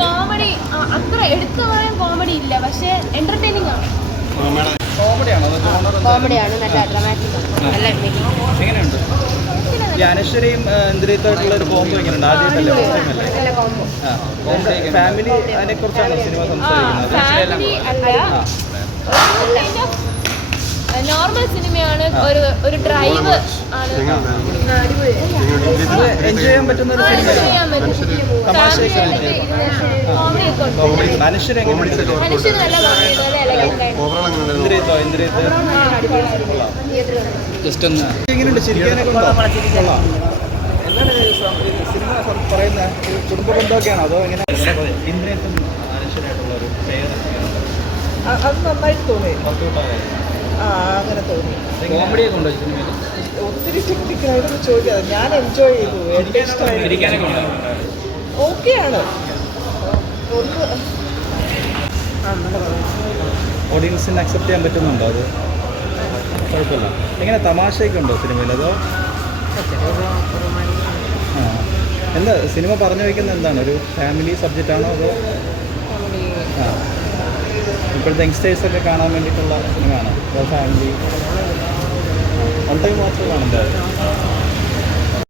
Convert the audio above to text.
Comedy അത്ര എടുത്തു പറയാൻ കോമഡി ഇല്ല, പക്ഷെ എന്റർടൈനിങ് ആണ്. കോമഡിയാണ്, നല്ല ഡ്രാമാറ്റിക് ആണ്, നല്ല എങ്ങനെയുണ്ട്? അനശ്വരയും ഇന്ദ്രിയത്തായിട്ടുള്ള ഒരു കോംബോ എങ്ങനെയുണ്ട്? ആദ്യമായിട്ടല്ലേ? ഫാമിലി അതിനെ കുറിച്ചാണ് സിനിമ സംസാരിക്കുന്നത്. നോർമൽ സിനിമയാണ്, ഒരു ഡ്രൈവ് ആണ്, എൻജോയ് ചെയ്യാൻ പറ്റുന്ന ഒരു സിനിമയാണ്. അനശ്വര എങ്ങനെയുണ്ട്? എങ്ങനെയുണ്ട്? ചിരിക്കാനൊക്കെ ഉണ്ടോ? എന്താണ് സിനിമ പറയുന്ന കുടുംബ ബന്ധമൊക്കെയാണോ അതോ എങ്ങനെ? ഇന്ദ്രിയത്തും അനശ്വരായിട്ടുള്ള ഒരു അത് നന്നായിട്ട് തോന്നി. അങ്ങനെ തോന്നി. കോമഡിയൊക്കെ ഉണ്ടോ സിനിമയിൽ? ഒത്തിരി ടെക്നിക്കലായിട്ടൊക്കെ ചോദിക്കാതെ ഞാൻ എൻജോയ് ചെയ്തു. എനിക്ക് ഇഷ്ടമായി. ഓക്കെയാണ്. ഓഡിയൻസിന് അക്സെപ്റ്റ് ചെയ്യാൻ പറ്റുന്നുണ്ടോ? അത് കുഴപ്പമില്ല. എങ്ങനെ തമാശയൊക്കെ ഉണ്ടോ സിനിമയിൽ? അതോ എന്താ സിനിമ പറഞ്ഞു വയ്ക്കുന്നത്? എന്താണ്, ഒരു ഫാമിലി സബ്ജക്റ്റാണോ അതോ ഇപ്പോഴത്തെ യങ്സ്റ്റേഴ്സൊക്കെ കാണാൻ വേണ്ടിയിട്ടുള്ള സിനിമയാണോ അതോ ഫാമിലി? വൺ ടൈം മാത്രമേ കാണുന്നത്?